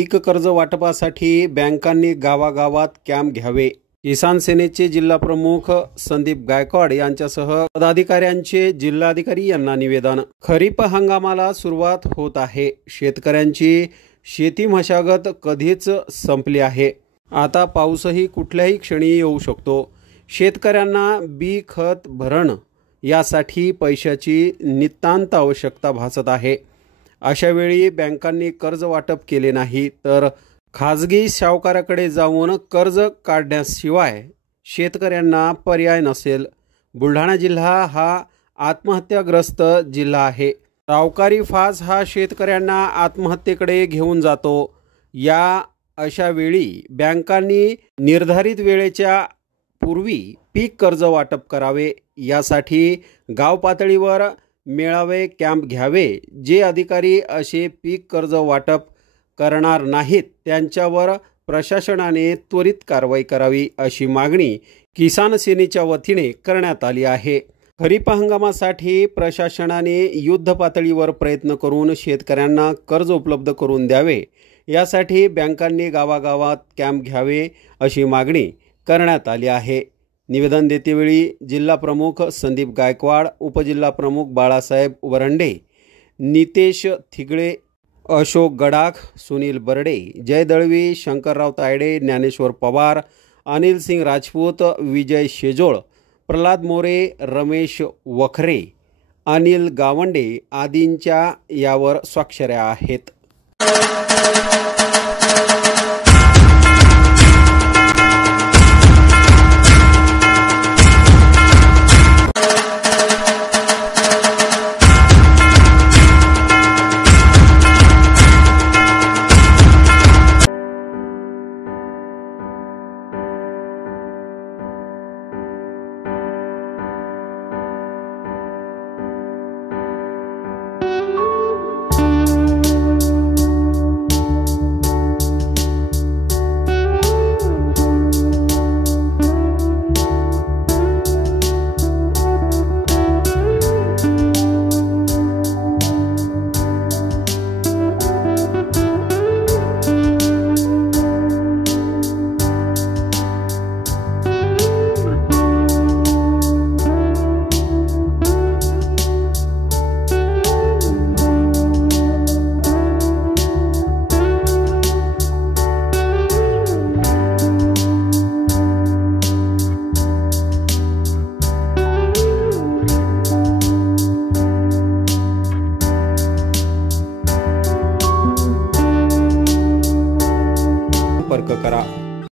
पीक कर्ज वाटपासाठी बँकांनी गावागावात कॅम्प घ्यावे। किसान सेनेचे जिल्हा प्रमुख संदीप गायकवाड यांच्यासह पदाधिकाऱ्यांचे जिल्हाधिकारी यांना निवेदन। खरीप हंगामाला सुरुवात होत आहे। शेतकऱ्यांची शेती मशागत कधीच संपली आहे। आता पाऊसही कुठल्याही क्षणी येऊ शकतो। शेतकऱ्यांना बी खत भरण यासाठी पैशाची नितांत आवश्यकता भासत आहे। अशा वेळी बँकांनी कर्ज वाटप केले नाही तर खाजगी सावकाराकडे जाऊन कर्ज काढण्याशिवाय शेतकऱ्यांना पर्याय नसेल। बुलढाणा जिल्हा हा आत्महत्याग्रस्त जिल्हा आहे। सावकारी फास हा शेतकऱ्यांना आत्महत्येकडे घेऊन जातो। या अशा वेळी बँकांनी निर्धारित वेळेच्या पूर्वी पीक कर्ज वाटप करावे। यासाठी गाव पातळीवर मेळावे कॅम्प घ्यावे। जे अधिकारी असे पीक कर्ज वाटप करणार नाहीत त्यांच्यावर प्रशासनाने त्वरित कारवाई करावी अशी मागणी किसान सेनेच्या वतीने करण्यात आली आहे। खरीप हंगामासाठी प्रशासनाने युद्ध पातळीवर प्रयत्न करून शेतकऱ्यांना कर्ज उपलब्ध करून द्यावे। यासाठी बँकांनी गावागावात कॅम्प घ्यावे अशी मागणी करण्यात आली आहे। निवेदन देतेवेळी जिल्हा प्रमुख संदीप गायकवाड, उपजिल्हा प्रमुख बाळासाहेब वरंडे, नितेश थिगळे, अशोक गडाख, सुनील बर्डे, जय दळवी, शंकरराव तायडे, ज्ञानेश्वर पवार, अनिल सिंग राजपूत, विजय शेजोळ, प्रल्हाद मोरे, रमेश वखरे, अनिल गावंडे आदींच्या यावर स्वाक्षऱ्या आहेत। संपर्क करा।